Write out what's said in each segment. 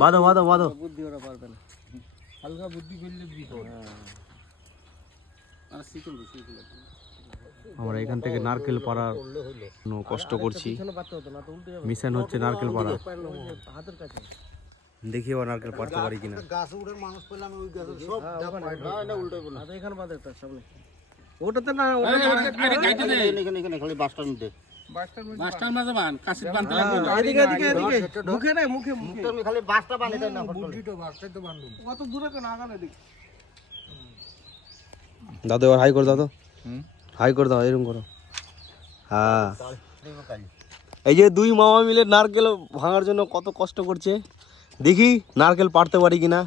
বাঁধো বাঁধো বাঁধো। বুদ্ধি ওরা পারবে না, হালকা বুদ্ধি করলে বিপদ। আমরা এখান থেকে নারকেল পাড়ার কষ্ট করছি, মিশন হচ্ছে নারকেল পাড়া। হাতের কাছে দেখি এবার নারকেল পাড়তে পারি কিনা। গাছ উড়ে মানুষ পেলাম ওই গাছে সব না উল্টাবো না, এখানে বাদে তার সামনে ওটাতে না, এখানে খালি বাসটা নিতে বাসটার মাঝে বান কাশির বানতে লাগবে না, এদিকে এদিকে এদিকে মুখে না মুখে মুখে আমি খালি বাসটা বাঁধি দেন না, বুদ্ধিটো বাসটাই তো বাঁধুম। কত দূরে কেন আগান এদিকে। দাদু এবার হাই করে দাও তো, হাই করে দাও, এরকম করো। হ্যাঁ, এই যে দুই মামা মিলে নারকেল ভাঙার জন্য কত কষ্ট করছে, দেখি নারকেল পাড়তে পারি কিনা।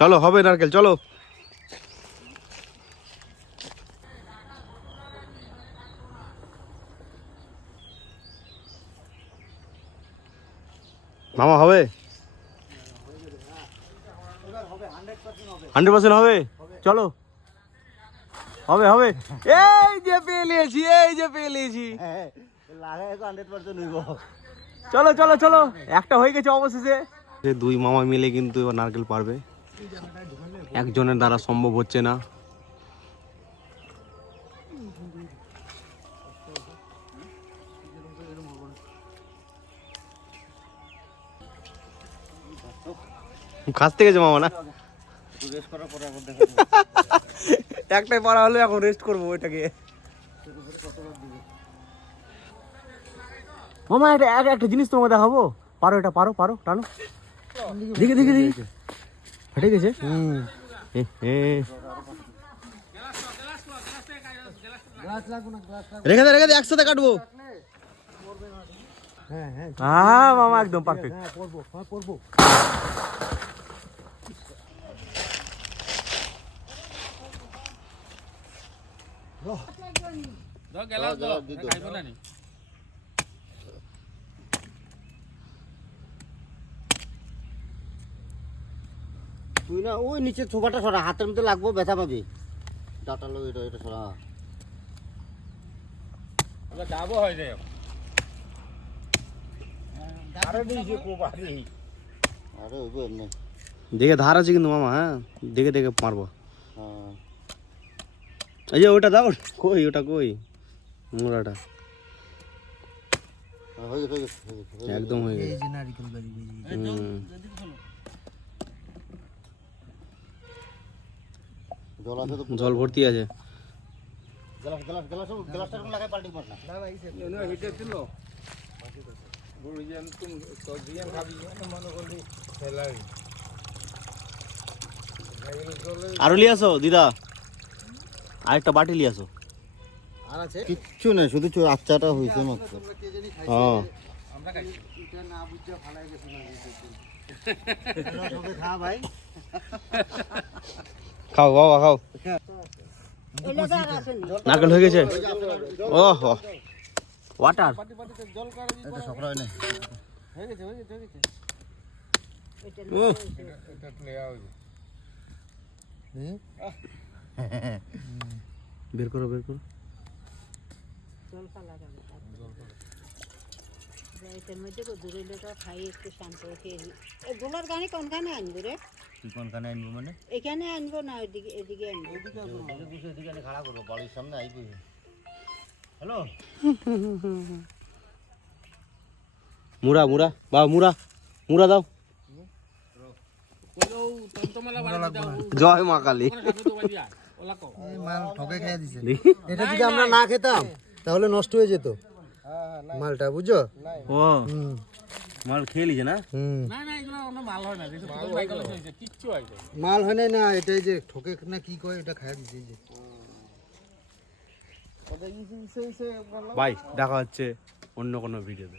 চলো হবে নারকেল, চলো। মামা হবে 100% হবে, চলো হবে হবে। এই যে পেয়ে নিয়েছি, এই যে পেয়ে নিয়েছি, চলো চলো চলো, একটা হয়ে গেছে অবশেষে। দুই মামা মিলে কিন্তু এবার নারকেল পারবে, একজনের দ্বারা সম্ভব হচ্ছে না। খাসতে গেছে মামা না, একটাই পারা হলে এখন রেস্ট করবো ওইটাকে। মামা একটা জিনিস তোমাকে দেখাবো, পারো এটা, পারো পারো টানো, দেখে দেখে দেখে ফেটে গেছে। রেখে দে রেখে দে, একসাথে কাটবো। হ্যাঁ মামা একদম পারফেক্ট। তুই না ওই নিচে ছোপাটা সরা, হাতের মধ্যে লাগবো, ব্যথা পাবি। ডাটালো এটা এটা সরা, যাবো হয় রে। আরে দিছি কোবারি, আরে ওই এমনি দেখে ধার আছে কিন্তু মামা, হ্যাঁ দেখে দেখে মারবো। হ্যাঁ এই যে ওটা দাও, কই ওটা কই মোড়াটা, একদম হয়ে গেছে। জল ভর্তি আছে। আরো লিয়ে আসো দিদা, আরেকটা বাটি লিয়ে আসো। কিচ্ছু না, শুধু আচ্ছাটা হয়েছে মাত্র। হ্যাঁ খাও বাবা খাও, নারকেল হয়ে গেছে। ও ওয়াটার বের করো বের করো। কোনখানে আনবো মানে এখানে আনবো না, ওইদিকে এদিকে আনবো। এদিকে খাড়া করবো, বাড়ির সামনে আইবো। হ্যালো মুড়া মুড়া বাবা, মুড়া মুড়া দাও। জয় মা কালী। এটা যদি আমরা না খেতাম তাহলে নষ্ট হয়ে যেত মালটা, বুঝছো? ও মাল খেয়ে লিছে না? মাল হয় না, না এটাই যে ঠকে না কি কয়, এটা খাইয়া দিছে। এই যে ভাই দেখা হচ্ছে অন্য কোনো ভিডিওতে।